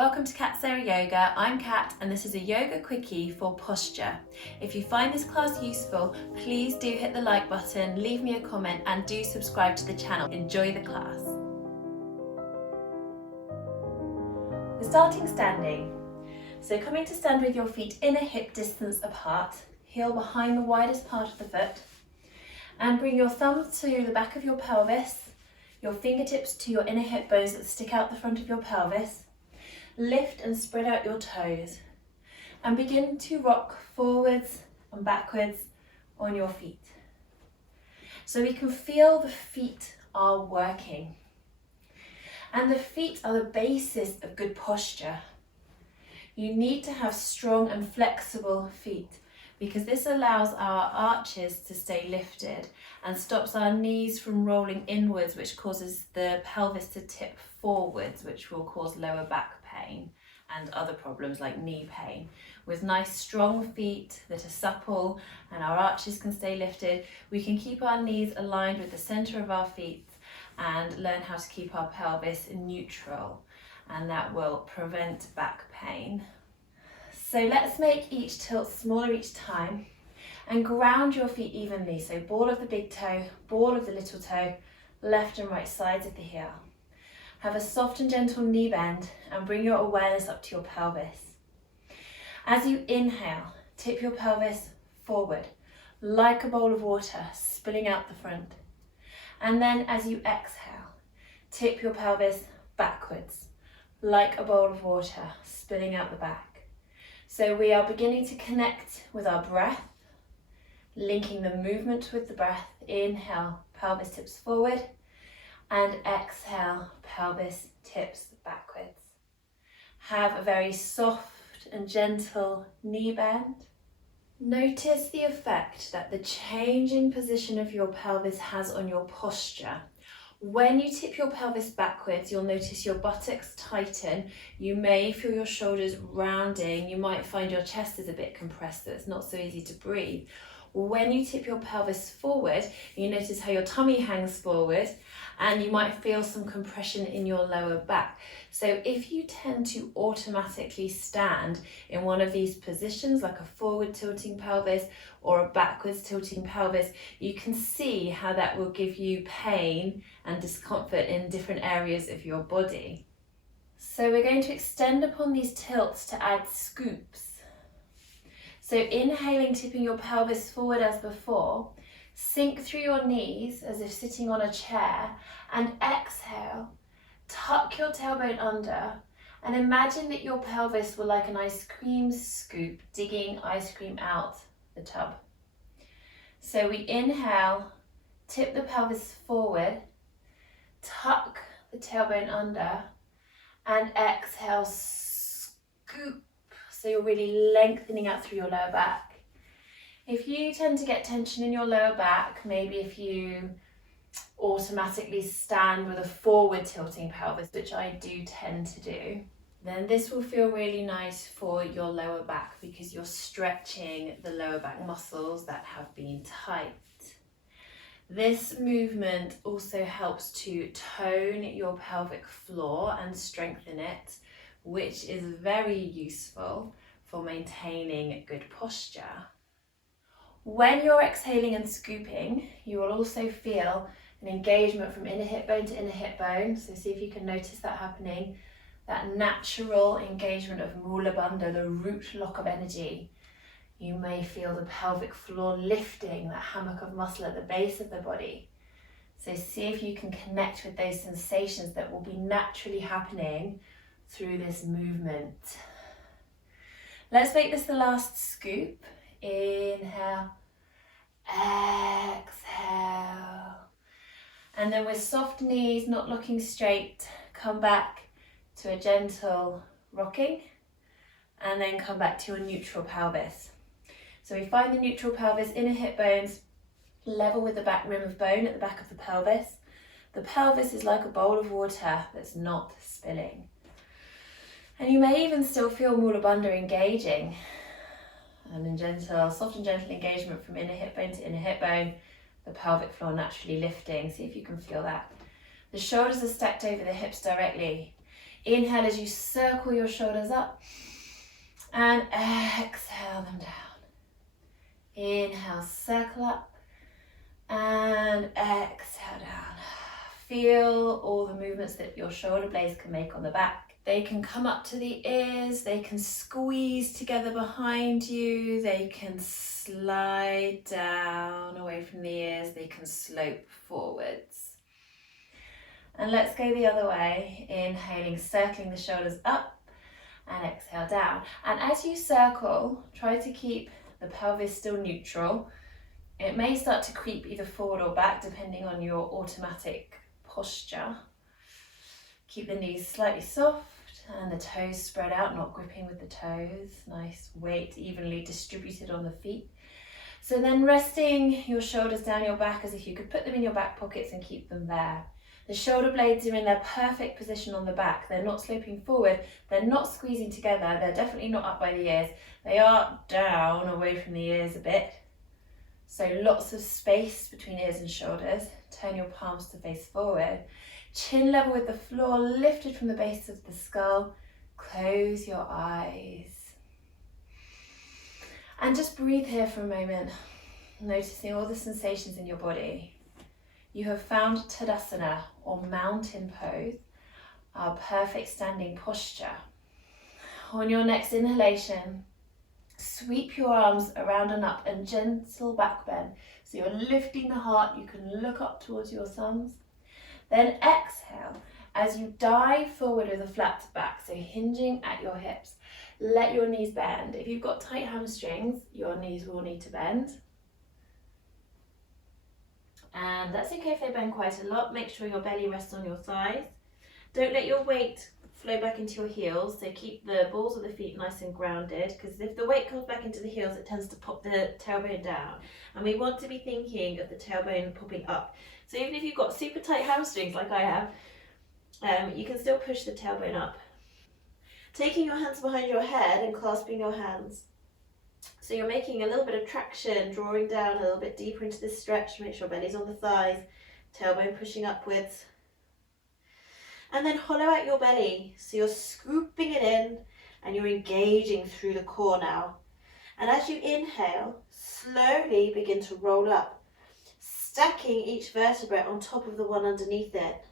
Welcome to Sara Yoga. I'm Kat and this is a yoga quickie for posture. If you find this class useful, please do hit the like button, leave me a comment and do subscribe to the channel. Enjoy the class. We're starting standing. So coming to stand with your feet in a hip distance apart, heel behind the widest part of the foot, and bring your thumbs to the back of your pelvis, your fingertips to your inner hip bones that stick out the front of your pelvis. Lift and spread out your toes and begin to rock forwards and backwards on your feet. So we can feel the feet are working. And the feet are the basis of good posture. You need to have strong and flexible feet because this allows our arches to stay lifted and stops our knees from rolling inwards, which causes the pelvis to tip forwards, which will cause lower back pain and other problems like knee pain. With nice strong feet that are supple and our arches can stay lifted, we can keep our knees aligned with the center of our feet and learn how to keep our pelvis neutral, and that will prevent back pain. So let's make each tilt smaller each time and ground your feet evenly. So ball of the big toe, ball of the little toe, left and right sides of the heel. Have a soft and gentle knee bend and bring your awareness up to your pelvis. As you inhale, tip your pelvis forward like a bowl of water spilling out the front. And then as you exhale, tip your pelvis backwards like a bowl of water spilling out the back. So we are beginning to connect with our breath, linking the movement with the breath. Inhale, pelvis tips forward, and exhale, pelvis tips backwards. Have a very soft and gentle knee bend. Notice the effect that the changing position of your pelvis has on your posture. When you tip your pelvis backwards, you'll notice your buttocks tighten. You may feel your shoulders rounding. You might find your chest is a bit compressed, so it's not so easy to breathe. When you tip your pelvis forward, you notice how your tummy hangs forward and you might feel some compression in your lower back. So if you tend to automatically stand in one of these positions, like a forward tilting pelvis or a backwards tilting pelvis, you can see how that will give you pain and discomfort in different areas of your body. So we're going to extend upon these tilts to add scoops. So inhaling, tipping your pelvis forward as before, sink through your knees as if sitting on a chair, and exhale, tuck your tailbone under and imagine that your pelvis were like an ice cream scoop digging ice cream out the tub. So we inhale, tip the pelvis forward, tuck the tailbone under, and exhale, scoop. So you're really lengthening out through your lower back. If you tend to get tension in your lower back, maybe if you automatically stand with a forward tilting pelvis, which I do tend to do, then this will feel really nice for your lower back because you're stretching the lower back muscles that have been tight. This movement also helps to tone your pelvic floor and strengthen it, which is very useful for maintaining good posture. When you're exhaling and scooping, you will also feel an engagement from inner hip bone to inner hip bone. So see if you can notice that happening, that natural engagement of Mula Bandha, the root lock of energy. You may feel the pelvic floor lifting, that hammock of muscle at the base of the body. So see if you can connect with those sensations that will be naturally happening through this movement. Let's make this the last scoop. Inhale, exhale. And then with soft knees, not looking straight, come back to a gentle rocking and then come back to your neutral pelvis. So we find the neutral pelvis, inner hip bones level with the back rim of bone at the back of the pelvis. The pelvis is like a bowl of water that's not spilling. And you may even still feel Mula Bandha engaging. And in gentle, soft and gentle engagement from inner hip bone to inner hip bone, the pelvic floor naturally lifting. See if you can feel that. The shoulders are stacked over the hips directly. Inhale as you circle your shoulders up and exhale them down. Inhale, circle up and exhale down. Feel all the movements that your shoulder blades can make on the back. They can come up to the ears, they can squeeze together behind you, they can slide down away from the ears, they can slope forwards. And let's go the other way, inhaling, circling the shoulders up and exhale down. And as you circle, try to keep the pelvis still neutral. It may start to creep either forward or back depending on your automatic posture. Keep the knees slightly soft and the toes spread out, not gripping with the toes. Nice weight evenly distributed on the feet. So then resting your shoulders down your back as if you could put them in your back pockets and keep them there. The shoulder blades are in their perfect position on the back. They're not sloping forward, they're not squeezing together, they're definitely not up by the ears. They are down away from the ears a bit. So lots of space between ears and shoulders. Turn your palms to face forward. Chin level with the floor, lifted from the base of the skull. Close your eyes. And just breathe here for a moment, noticing all the sensations in your body. You have found Tadasana, or mountain pose, our perfect standing posture. On your next inhalation, sweep your arms around and up and gentle back bend. So you're lifting the heart, you can look up towards your thumbs. Then exhale as you dive forward with a flat back, so hinging at your hips. Let your knees bend. If you've got tight hamstrings, your knees will need to bend. And that's okay if they bend quite a lot. Make sure your belly rests on your thighs. Don't let your weight flow back into your heels, so keep the balls of the feet nice and grounded, because if the weight comes back into the heels, it tends to pop the tailbone down. And we want to be thinking of the tailbone popping up. So even if you've got super tight hamstrings like I have, you can still push the tailbone up. Taking your hands behind your head and clasping your hands. So you're making a little bit of traction, drawing down a little bit deeper into this stretch. Make sure belly's on the thighs, tailbone pushing upwards. And then hollow out your belly. So you're scooping it in and you're engaging through the core now. And as you inhale, slowly begin to roll up, stacking each vertebrae on top of the one underneath it.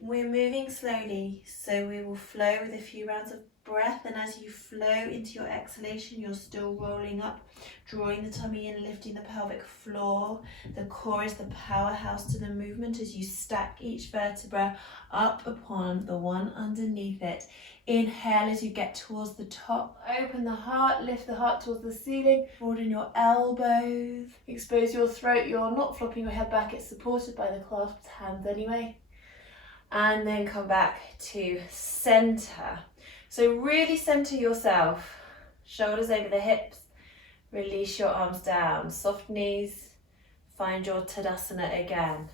We're moving slowly, so we will flow with a few rounds of breath, and as you flow into your exhalation, you're still rolling up, drawing the tummy in, lifting the pelvic floor. The core is the powerhouse to the movement as you stack each vertebra up upon the one underneath it. Inhale as you get towards the top. Open the heart, lift the heart towards the ceiling. Broaden your elbows. Expose your throat. You're not flopping your head back. It's supported by the clasped hands anyway. And then come back to center. So really center yourself. Shoulders over the hips. Release your arms down. Soft knees. Find your Tadasana again.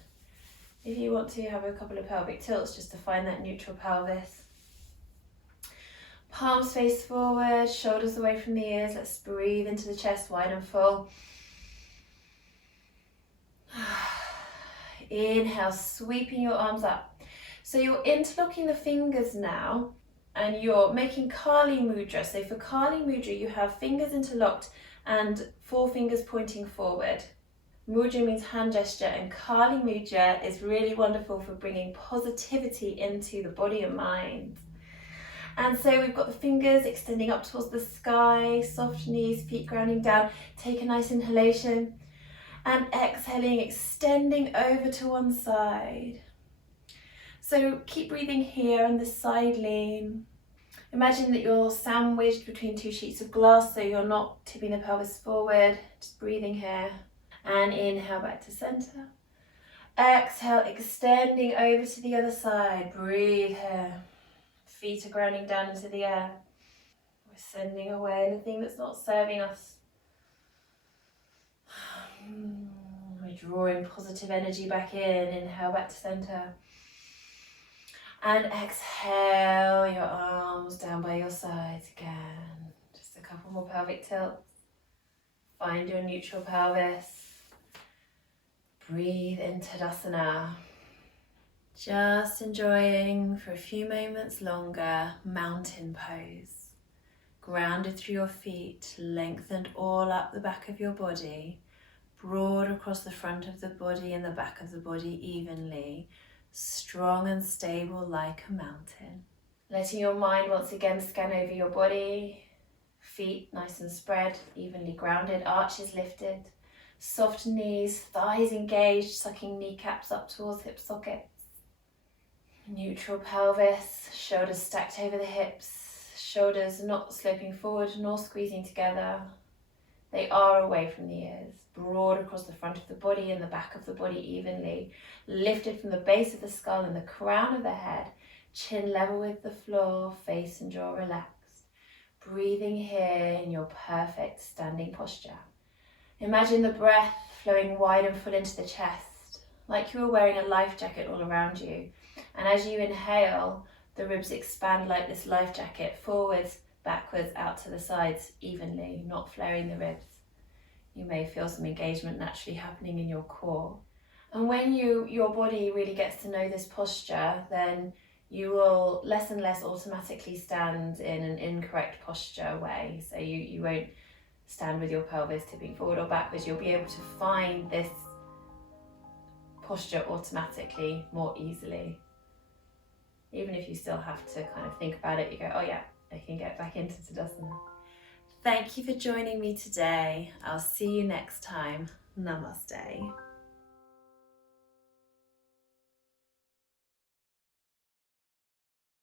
If you want to, have a couple of pelvic tilts just to find that neutral pelvis. Palms face forward, shoulders away from the ears. Let's breathe into the chest wide and full. Inhale, sweeping your arms up. So you're interlocking the fingers now and you're making Kali mudra. So for Kali mudra, you have fingers interlocked and 4 fingers pointing forward. Mudra means hand gesture, and Kali mudra is really wonderful for bringing positivity into the body and mind. And so we've got the fingers extending up towards the sky, soft knees, feet grounding down. Take a nice inhalation and exhaling, extending over to one side. So keep breathing here and the side lean. Imagine that you're sandwiched between 2 sheets of glass, so you're not tipping the pelvis forward, just breathing here. And inhale back to center. Exhale, extending over to the other side. Breathe here. Feet are grounding down into the air. We're sending away anything that's not serving us. We're drawing positive energy back in. Inhale back to center. And exhale your arms down by your sides again. Just a couple more pelvic tilts. Find your neutral pelvis. Breathe into Tadasana. Just enjoying for a few moments longer, mountain pose. Grounded through your feet, lengthened all up the back of your body, broad across the front of the body and the back of the body evenly, strong and stable like a mountain. Letting your mind once again scan over your body, feet nice and spread, evenly grounded, arches lifted, soft knees, thighs engaged, sucking kneecaps up towards hip sockets. Neutral pelvis, shoulders stacked over the hips, shoulders not sloping forward nor squeezing together. They are away from the ears, broad across the front of the body and the back of the body evenly, lifted from the base of the skull and the crown of the head, chin level with the floor, face and jaw relaxed. Breathing here in your perfect standing posture. Imagine the breath flowing wide and full into the chest, like you were wearing a life jacket all around you. And as you inhale, the ribs expand like this life jacket, forwards, backwards, out to the sides, evenly, not flaring the ribs. You may feel some engagement naturally happening in your core. And when your body really gets to know this posture, then you will less and less automatically stand in an incorrect posture way. So you won't stand with your pelvis tipping forward or backwards. You'll be able to find this posture automatically more easily. Even if you still have to kind of think about it, you go, oh yeah, I can get back into Tadasana. Thank you for joining me today. I'll see you next time. Namaste.